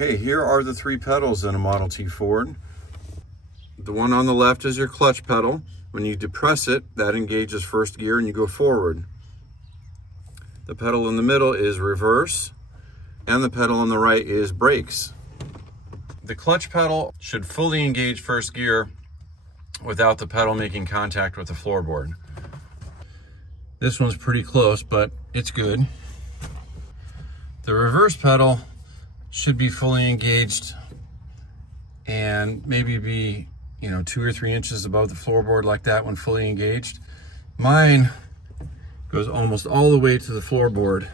Okay, here are the three pedals in a Model T Ford. The one on the left is your clutch pedal. When you depress it, that engages first gear and you go forward. The pedal in the middle is reverse, and the pedal on the right is brakes. The clutch pedal should fully engage first gear without the pedal making contact with the floorboard. This one's pretty close, but it's good. The reverse pedal should be fully engaged and maybe be 2 or 3 inches above the floorboard like that when fully engaged. Mine goes almost all the way to the floorboard.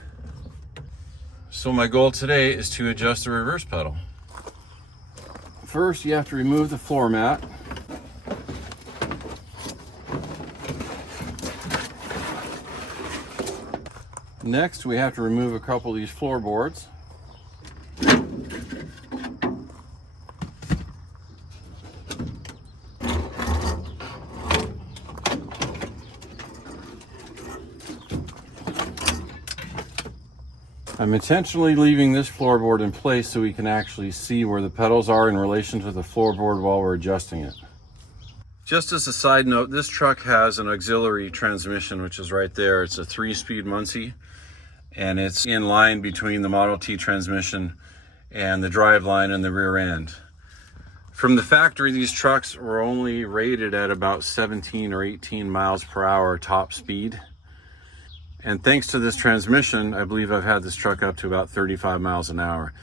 So my goal today is to adjust the reverse pedal. First, you have to remove the floor mat. Next, we have to remove a couple of these floorboards. I'm intentionally leaving this floorboard in place so we can actually see where the pedals are in relation to the floorboard while we're adjusting it. Just as a side note, this truck has an auxiliary transmission, which is right there. It's a 3-speed Muncie, and it's in line between the Model T transmission and the drive line and the rear end. From the factory, these trucks were only rated at about 17 or 18 miles per hour top speed. And thanks to this transmission, I believe I've had this truck up to about 35 miles an hour.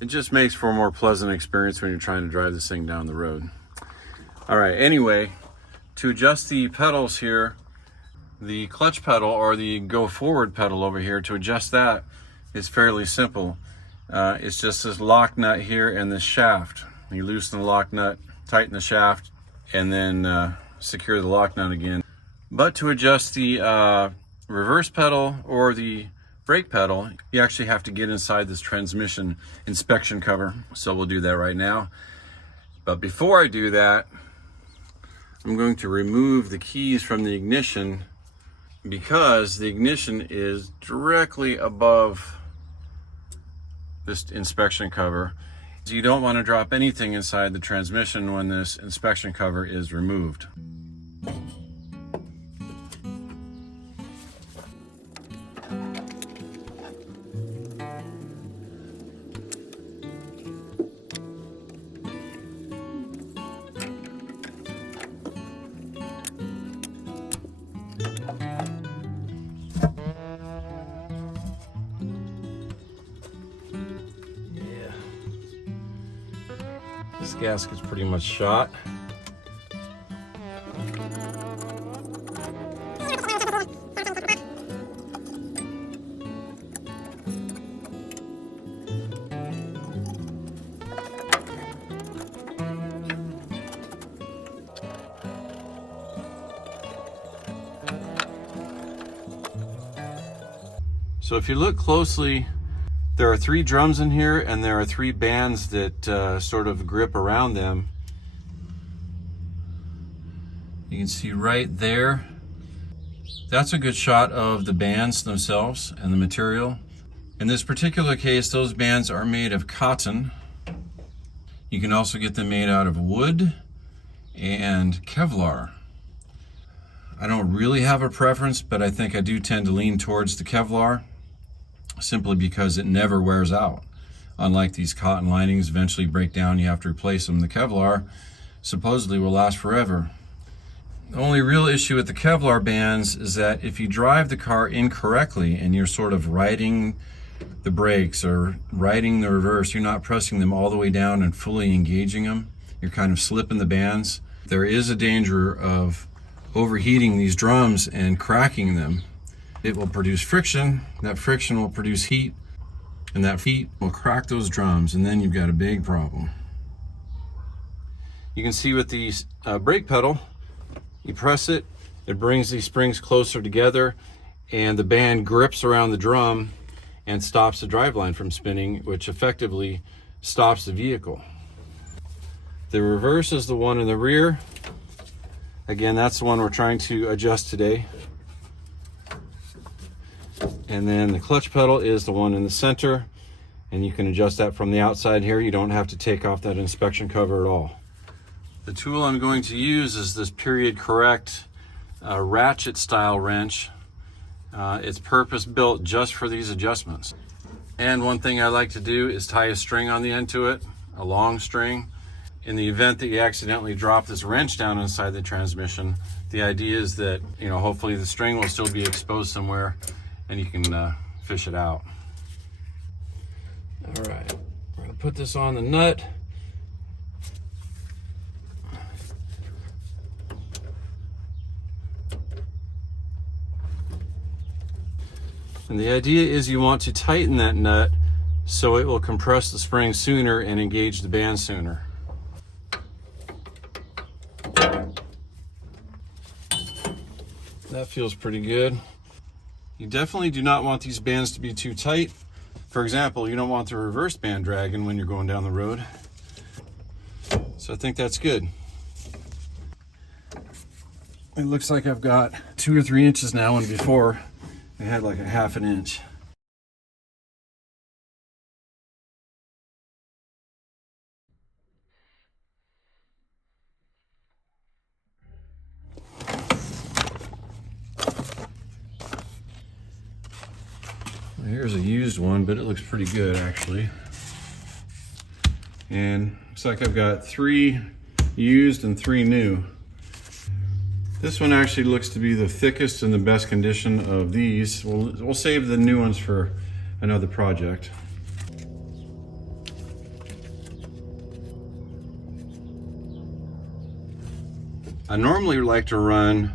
It just makes for a more pleasant experience when you're trying to drive this thing down the road. All right, anyway, to adjust the pedals here, the clutch pedal or the go forward pedal over here, to adjust that is fairly simple. It's just this lock nut here and this shaft. You loosen the lock nut, tighten the shaft, and then secure the lock nut again. But to adjust the reverse pedal or the brake pedal, you actually have to get inside this transmission inspection cover. So we'll do that right now. But before I do that, I'm going to remove the keys from the ignition because the ignition is directly above this inspection cover. So you don't want to drop anything inside the transmission when this inspection cover is removed. This gasket's pretty much shot. So if you look closely, there are 3 drums in here and there are 3 bands that sort of grip around them. You can see right there. That's a good shot of the bands themselves and the material. In this particular case, those bands are made of cotton. You can also get them made out of wood and Kevlar. I don't really have a preference, but I think I do tend to lean towards the Kevlar, simply because it never wears out. Unlike these cotton linings, eventually break down, you have to replace them. The Kevlar supposedly will last forever. The only real issue with the Kevlar bands is that if you drive the car incorrectly and you're sort of riding the brakes or riding the reverse, you're not pressing them all the way down and fully engaging them, you're kind of slipping the bands. There is a danger of overheating these drums and cracking them. It will produce friction, that friction will produce heat, and that heat will crack those drums, and then you've got a big problem. You can see with the brake pedal, you press it, it brings these springs closer together, and the band grips around the drum and stops the driveline from spinning, which effectively stops the vehicle. The reverse is the one in the rear. Again, that's the one we're trying to adjust today. And then the clutch pedal is the one in the center. And you can adjust that from the outside here. You don't have to take off that inspection cover at all. The tool I'm going to use is this period correct ratchet style wrench. It's purpose built just for these adjustments. And one thing I like to do is tie a string on the end to it, a long string. In the event that you accidentally drop this wrench down inside the transmission, the idea is that, you know, hopefully the string will still be exposed somewhere and you can fish it out. All right, we're gonna put this on the nut. And the idea is you want to tighten that nut so it will compress the spring sooner and engage the band sooner. That feels pretty good. You definitely do not want these bands to be too tight. For example, you don't want the reverse band dragging when you're going down the road. So I think that's good. It looks like I've got 2 or 3 inches now, and before I had like a ½ an inch. Here's a used one, but it looks pretty good actually. And looks like I've got 3 used and 3 new. This one actually looks to be the thickest and the best condition of these. We'll save the new ones for another project. I normally like to run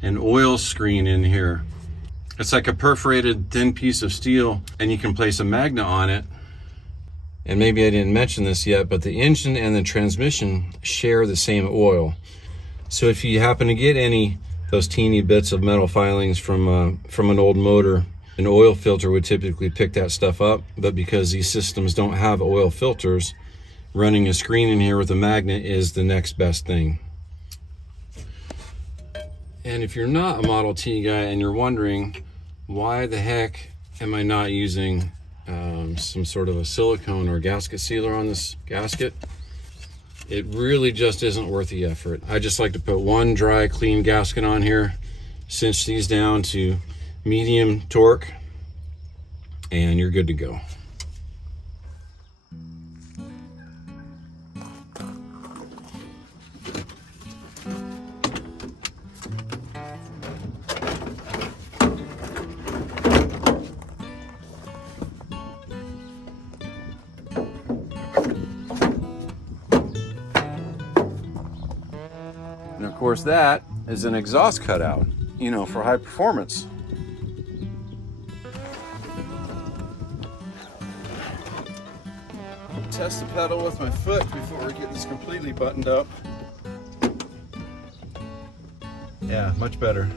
an oil screen in here. It's like a perforated thin piece of steel, and you can place a magnet on it. And maybe I didn't mention this yet, but the engine and the transmission share the same oil. So if you happen to get those teeny bits of metal filings from an old motor, an oil filter would typically pick that stuff up. But because these systems don't have oil filters, running a screen in here with a magnet is the next best thing. And if you're not a Model T guy and you're wondering, why the heck am I not using some sort of a silicone or gasket sealer on this gasket? It really just isn't worth the effort. I just like to put one dry, clean gasket on here, cinch these down to medium torque, and you're good to go. And of course that is an exhaust cutout, you know, for high performance. Test the pedal with my foot before we get this completely buttoned up. Yeah, much better.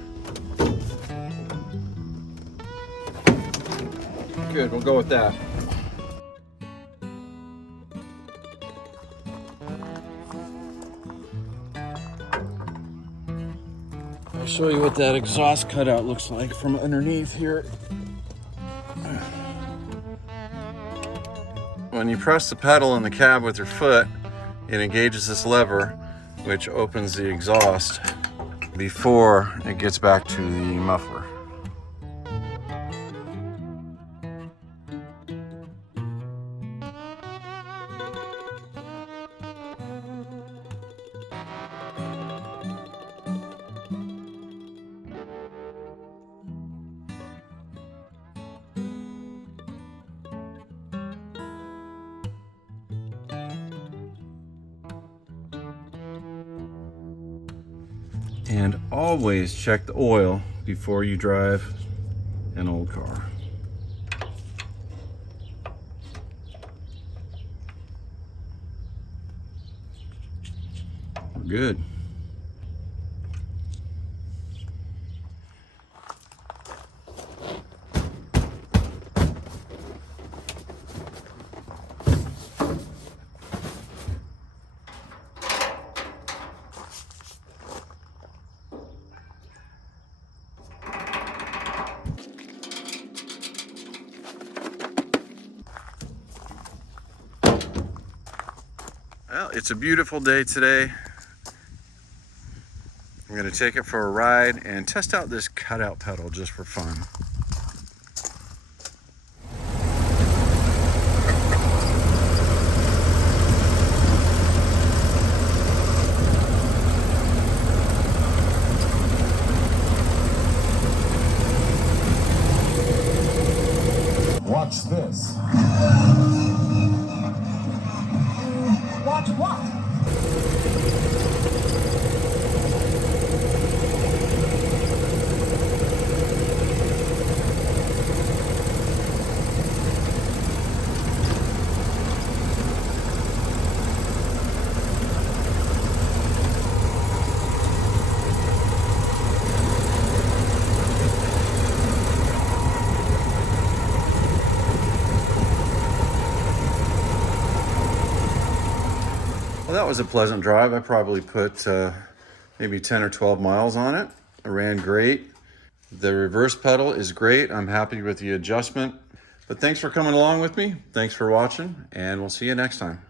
Good, we'll go with that. I'll show you what that exhaust cutout looks like from underneath here. When you press the pedal in the cab with your foot, it engages this lever, which opens the exhaust before it gets back to the muffler. And always check the oil before you drive an old car. We're good. Well, it's a beautiful day today. I'm going to take it for a ride and test out this cutout pedal just for fun. Watch this. Watch what? Well, that was a pleasant drive. I probably put maybe 10 or 12 miles on it. It ran great. The reverse pedal is great. I'm happy with the adjustment. But thanks for coming along with me. Thanks for watching, and we'll see you next time.